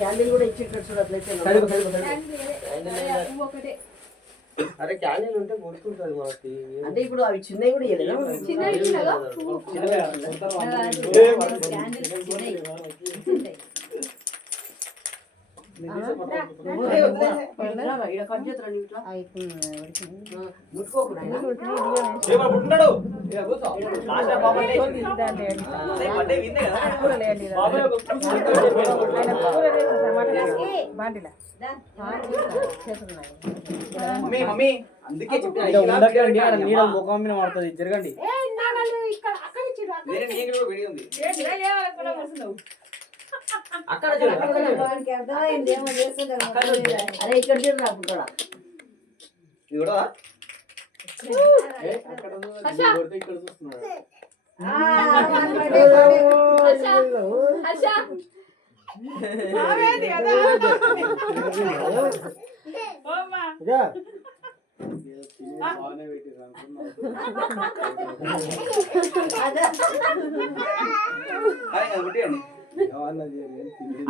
Candle కూడా ఇచ్చేటట్టు చూడు అట్లయితే. అరే క్యాండిల్ ఉంటే గుర్తుంటుంది మనకి. అంటే ఇప్పుడు అవి చిన్నవి కూడా ఇవ్వలేదు. అందుకే ముఖం మీద పడుతుంది. జరగండి. అక్కడ అరే ఇక్కడ చూడరా కూడా ఇక్కడ చూస్తున్నాడు.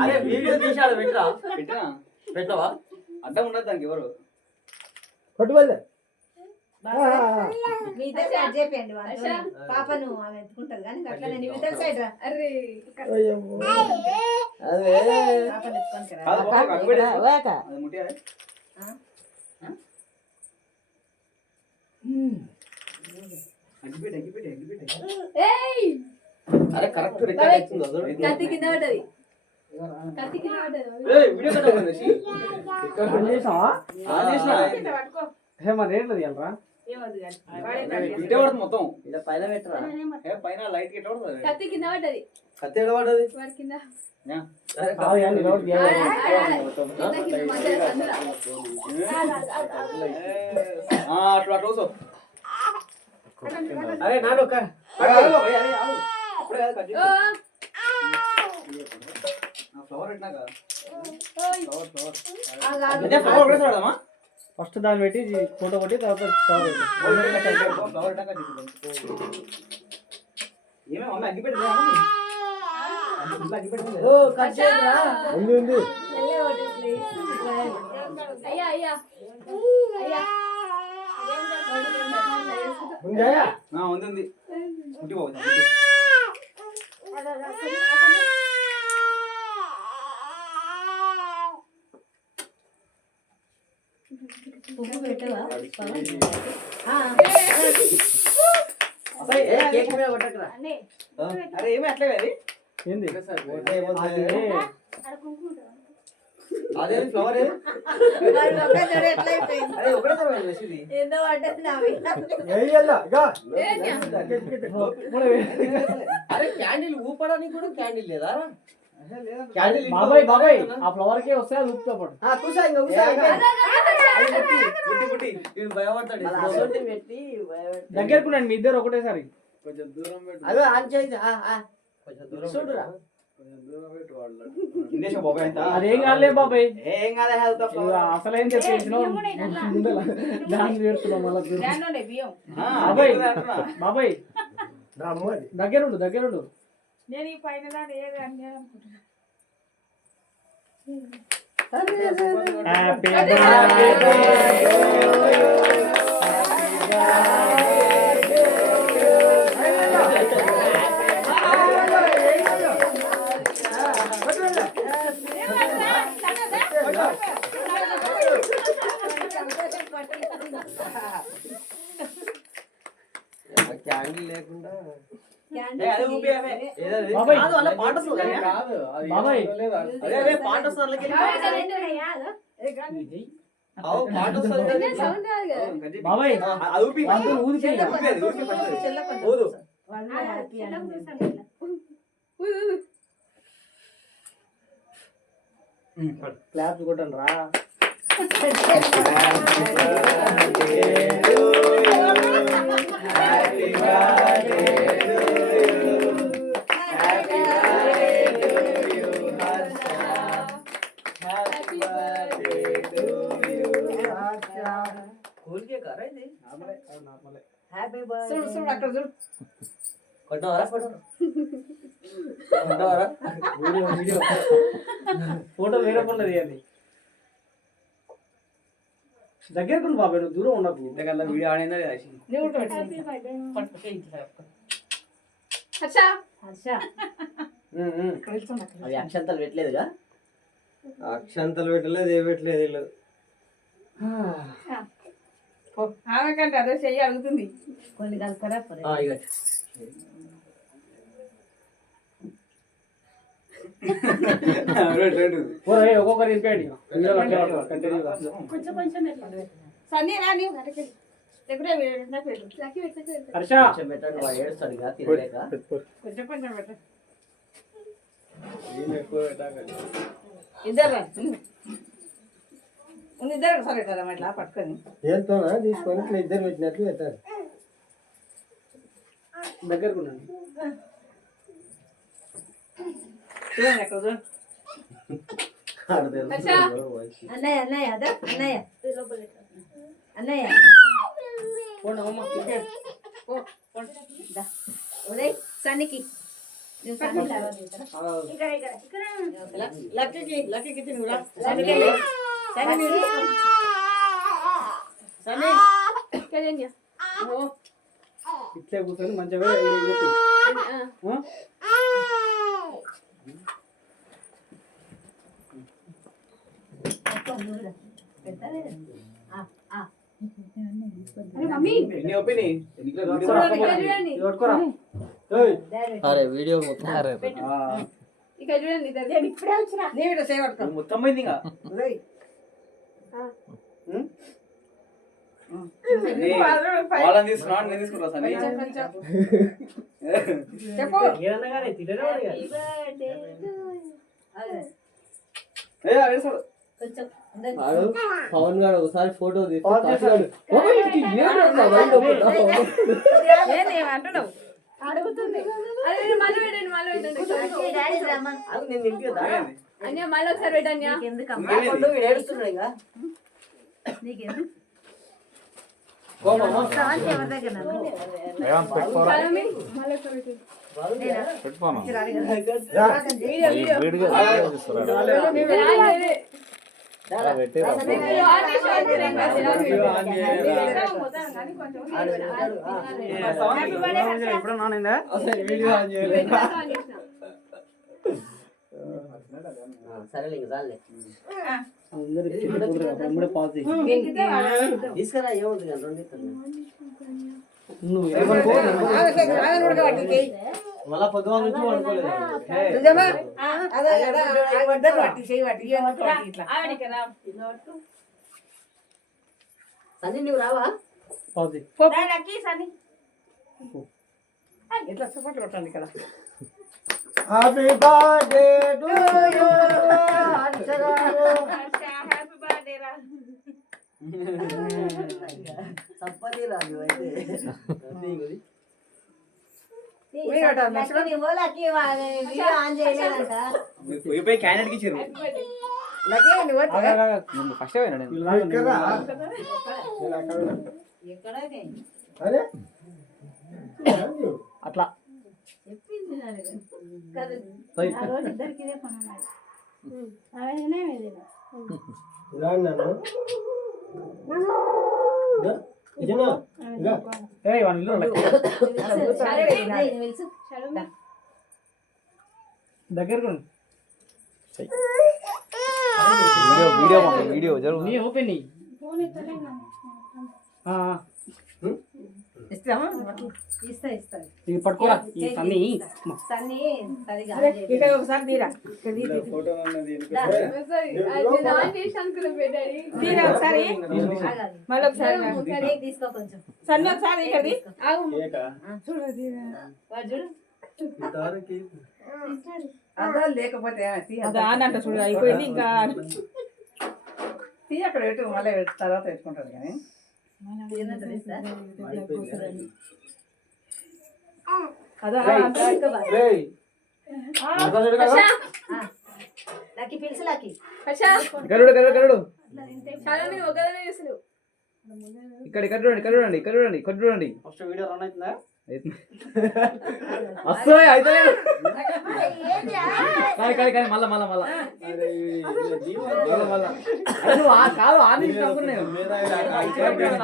అరే వీడియో తీసాడు. పెట్టరా పెట్టవా? అడ్డం ఉండదు దానికి. ఎవరు పట్టుబల్లే పాపను ఆమె ఎత్తుకుంటది కానీ అట్లనే నీ ఇద్దరు సైడ్ రా. అరే అరే కరెక్ట్ కత్తి కింద పడ్డది. కత్తి కింద మొత్తం పైన పెట్టరా. పైన లైట్ కత్తి కింద పడ్డది. కత్తి ఎడ పడ్డది? కింద అట్లా రోజు. అరే నాడు ఫస్ట్ దాన్ని పెట్టి ఫోటో కొట్టి తర్వాత ఉంది. అరే ఏమి అట్లే ఏంది అదే ఫ్లవర్ అరే క్యాండిల్ ఊపడానికి కూడా క్యాండిల్ లేదా? బాబాయ్ బాబాయ్ ఆ ఫ్లవర్ కే వస్తే అది ఊపుతో పాటు భయపడతాడు. దగ్గరకునండి మీ ఇద్దరు ఒకటేసారి. కొంచెం దూరం అదే ఆన్ చేయి. కొంచెం దూరం చూడురా. అదేం కాలే బాబాయ్. ఏం కాలే. అసలేం చెప్పేసినావు దాన్ని పెడుతున్నావు మళ్ళీ. బాబాయ్ బాబాయ్ దగ్గరుండు దగ్గరుండు. నేను ఈ పైన దాన్ని ఏది అన్నీ అనుకుంటున్నా. హ్యాపీ క్యాండిల్ లేకుండా క్లాప్స్ కొట్టండి రా. హ్యాపీ బర్త్డే చూడు చూడు అక్కడ చూడు. కొట్టవరా కొట్టవరా వీడియో ఫోటో వేరే పనులు తీయాలి. దగ్గరకు బాబాయ్, నువ్వు దూరం ఉండకు. ఇంతకల్లా వీడియో ఆడిందా లేదా? అవి అక్షంతలు పెట్టలేదుగా? అక్షంతలు పెట్టలేదు, ఏ పెట్టలేదు వీళ్ళు. ఆమె కంటే అదే చెయ్యి అడుగుతుంది. కొన్ని కలుపుకరా ఒక్కొక్కరు ఇంపేయండి. సన్నీ రా నీవు కొంచెం పెట్టండి, వాడు ఏడుస్తాడు ఇక తినలేక. కొంచెం కొంచెం పెట్ట. ఏం ఎక్కువ పెట్టాకండి. ఇద్దరు ఇద్దరు ఒకసారి పెట్టారా ఇట్లా పట్టుకొని ఏంతోనా తీసుకొని ఇట్లా ఇద్దరు పెట్టినట్లు పెట్టారు. దగ్గరకు ఉండండి. చూడండి అక్కడ చూడండి. అన్నయ్య అన్నయ్య అదా అన్నయ్య అన్నయ్య ఉదయ్ సన్నికి లక్కీకి లక్కీకి తినురా. ఇట్లే కూర్చొని మంచిగా అరే వీడియో మొత్తం ఇక్కడ చూడండి ఇప్పుడే వచ్చినా నీ వీడియో సేవట్టుకో మొత్తం పోయింది ఇంకా. వాళ్ళని తీసుకున్నాను, నేను తీసుకుంటా సార్. చెప్పు పవన్ గారు ఒకసారి ఫోటో అంటున్నావు అడుగుతుంది. మళ్ళీ పెట్టండి మళ్ళీ పెట్టండి అన్య మళ్ళీ ఒకసారి పెట్టండి. ఏడుస్తున్నాడు ఇక. నీకెందుకు సరేలే ఇంక చాలే. తీసుకురా ఏముంది కానీ మళ్ళా పొద్దుగా నుంచి వండుకోలేదు. సన్నీ నువ్వు రావా? ఇట్లా సపోర్ట్ కొట్టండి ఇక్కడ. Happy birthday to you happy birthday రా. తప్పని రాదు అయితే. పోయి క్యాండిడేట్ ఇచ్చారు. ఫస్ట్ అట్లా దగ్గరకు వీడియో ఓపెన్ ఇది పట్టుకోరా ఇక్కడ ఒకసారి తీరా తీరా ఒకసారి మళ్ళీ ఒకసారి తీసుకో కొంచెం సన్ని ఒకసారి ఇక్కడ అదా లేకపోతే అదా అనంట చూడు అయిపోయింది ఇంకా తీ అక్కడ పెట్టు మళ్ళీ తర్వాత పెట్టుకుంటారు కానీ లక్కీ పిలుసు లక్కీ గరుడు గరుడు గరుడు చాలా ఒకదానే చేసాను ఇక్కడ చూడండి ఫస్ట్ వీడియో రన్ అవుతుందా? వస్తాయి అయితే కానీ మళ్ళా అరే అరే నువ్వు కాదు ఆన్ చేసి అనుకున్నాను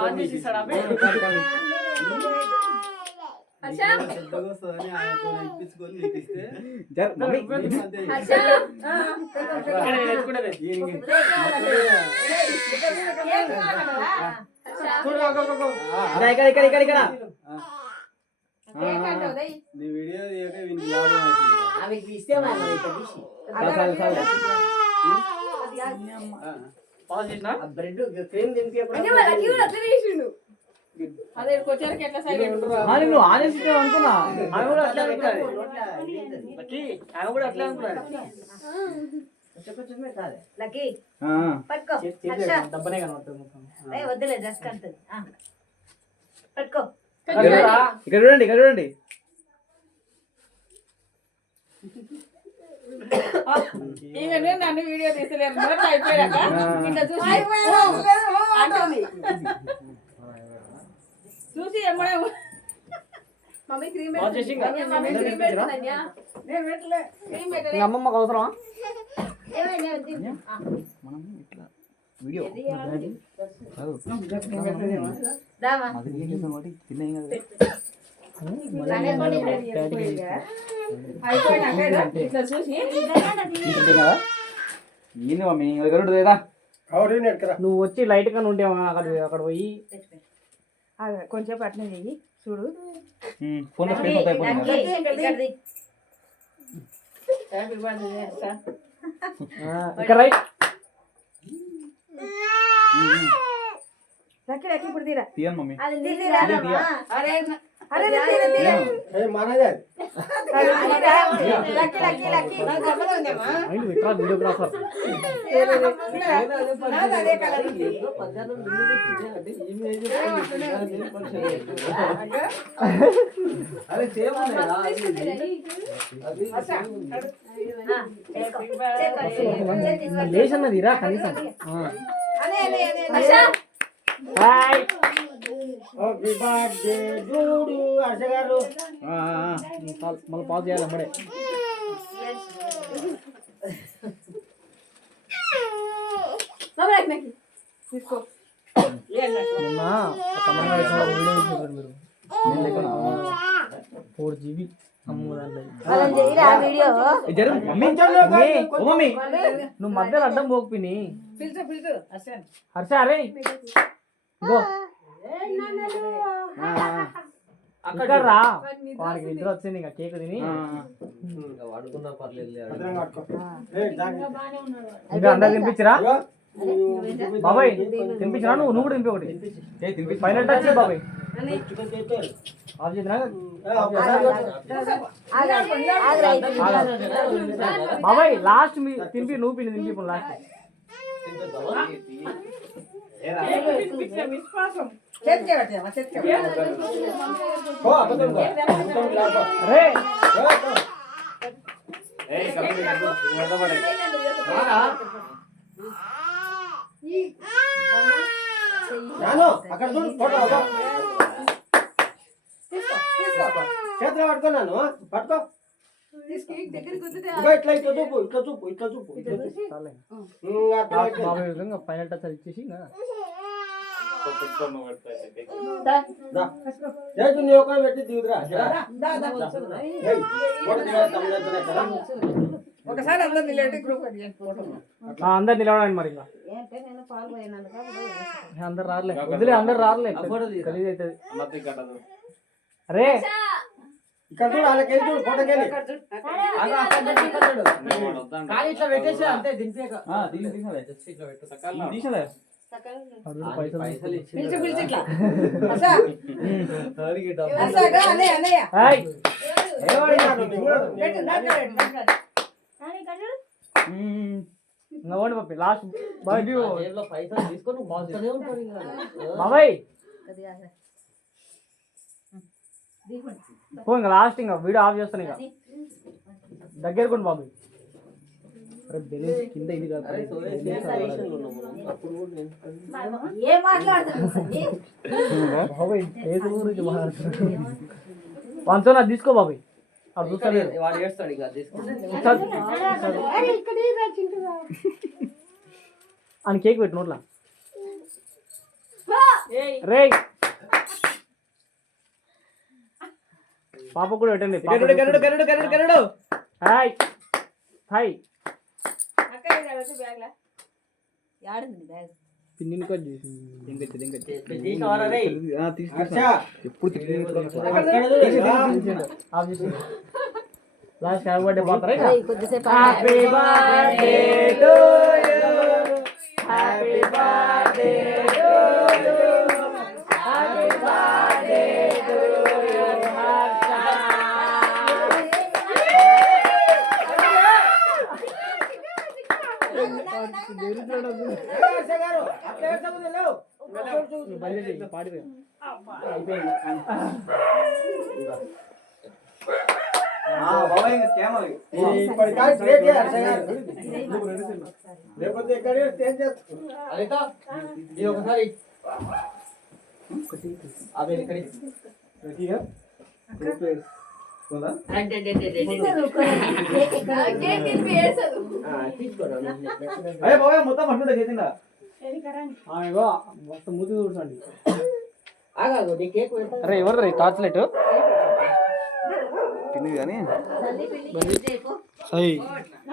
ఆన్ చేసి ఇస్తాడా అబ్బే? ఇక్కడ నేను ఎత్తుకునేది. ఇక్కడ నీ వీడియో తీయక వీనికి లాభం అవుతుంది. అవి ఇస్తే మరి ఇక్కడ తీసి. పాజ్ చేసినా? ఆ బ్రెడ్ క్రీమ్ దింపేప్పుడు అదే కొచ్చారికి ఎట్లా సైడ్ నువ్వు ఆన్ చేసి అనుకున్నా ఆమె కూడా అట్లా అనుకున్నది. లక్కీ, ఆమె కూడా అట్లా అనుకున్నది. కొంచెమే కాదే. లక్కీ పట్టుకో హర్ష. డబ్బనే కనబడుతుంది మొత్తం. వద్దులే డ్రెస్ కడుతుంది పట్టుకో. ఇక్కడ చూడండి ఈమె నన్ను వీడియో తీసలేము మొదట అయిపోయాక ఇట్లా చూసి అంటుంది చూసి ఎమ్మడే మమ్మీ క్రీమ్ పాజ్ చేసి ఇంకా. నేను పెట్టలే క్రీమ్ పెట్టలే ఇంకా అమ్మమ్మకు అవసరమా? మనం ఇట్లా వీడియో దామా తిన్నాయి అయిపోయినాక ఇట్లా చూసి కదా ఏంది మమ్మీ దగ్గర లేదా కవరీని ఎక్కరా. నువ్వు వచ్చి లైట్ గా ఉంటే అక్కడ పోయి అదే కొంచెం అట్నే చెయ్యి చూడు ఫోన్లో స్పేస్ అవుతాయి అయిపోతుంది హ్యాపీ బర్త్డే సార్ ఇక్కడ రైట్. లక్కీ ఇప్పుడు తీరా తీయను మమ్మీ అది తీరా అరే అరే మనదే వీడియోగ్రాఫర్ అదే కలర్ అరే లేచన్నదిరా కనీసం. అదే అదే అదే హాయ్ హ్యాపీ బర్త్డే డూడు హర్ష గారు. మళ్ళీ పాజ్ చేయాలి అమ్మడే. తీసుకో మొన్న ఒక అమ్మాయి వేసిన వీడియో చూసారు మీరు. 4 GB అమ్మ దాంట్లో. మమ్మీ నువ్వు మధ్యలో అడ్డం పోకపోయి పిలుచు పిలుచు హర్ష అరే గో అక్కడ రా. వాడికి నిద్ర వచ్చింది ఇంకా కేక్ తిని వాడుకున్నా పర్లేదు. ఇంకా అందరు తినిపించరా బాబాయ్? తినిపించరా నువ్వు కూడా తినిపి ఒకటి ఫైనల్ టచ్ బాబాయ్. ఆఫ్ చేసినా బాబాయ్ లాస్ట్ మీ తినిపి నువ్వు పిండి తినిపి లాస్ట్. విశ్వాసం అరే అక్కడ చూడు ఫోటో చేతిలో పట్టుకున్నాను. పట్టుకో ఇట్లా ఇట్లా చూపు ఇట్లా చూపు ఇట్లా చూపు బాబాయ్ ఫైనల్ టచ్ ఇచ్చేసి చేతి నీ ఒక్క పెట్టి దిగుదురా. ఒకసారి అందరు నిలబెట్టి గ్రూప్ అందరు నిలవడానికి మరి ఇంకా అందరు రాలే వదిలే అందరు రాలే కలిసి అవుతుంది. అరే ఇక్కడ చూడు వాళ్ళకి వెళ్ళి చూడు ఫోటోకెళ్ళి. ఇట్లా పెట్టేసి అంతే దింపేక పైసలు పిలిచి పిలిచి ఇట్లా అన్నయ్య పప్పి లాస్ట్ బాబాయ్ పైసలు తీసుకొని బాబాయ్ ఇంకా లాస్ట్ ఇంకా వీడియో ఆఫ్ చేస్తాను ఇంకా దగ్గరకుండి బాబాయ్. కింద ఇది కాదు ఏం మాట్లాడుతుంది బాబాయ్ ఏదో గురించి మాట్లాడుతున్నాడు వంతో నాకు తీసుకో బాబాయ్ అది చూస్తాడు వాడు చేస్తాడు ఇక తీసుకుంటే అని కేక్ పెట్టు నోట్లా ఏయ్ రే పాప కూడా పెట్టండి కరుడు హాయ్ హాయ్ అక్క ఇది వచ్చి బ్యాగ్లా యాడుంది బ్యాగ్ పిన్నిని కట్ చేసి తీసుకోవాలా రే హర్ష ఎప్పుడు లాస్ట్ హ్యాపీ బర్త్డే పాత్ర కొద్దిసేపు happy birthday to you happy birthday to you happy birthday to you Harsha Harsha గారు అట్లా ఏడ్చకూడదు, లేవు. పాడిపోయా ఇప్పటికాదు గ్రేట్ ఏ హర్ష గారు. లేకపోతే ఎక్కడ ఏం చేస్తారు అనిత ఇది ఒకసారి అదే ఇక్కడ అరే బాబాయ్ మొత్తం పట్టుకుంటా చేసిందా మొత్తం మూతి చూడండి ఆగాదు నీ కేక్ పెట్టా అరే ఎవరు టార్చ్ లైట్ తిన్నది కానీ సై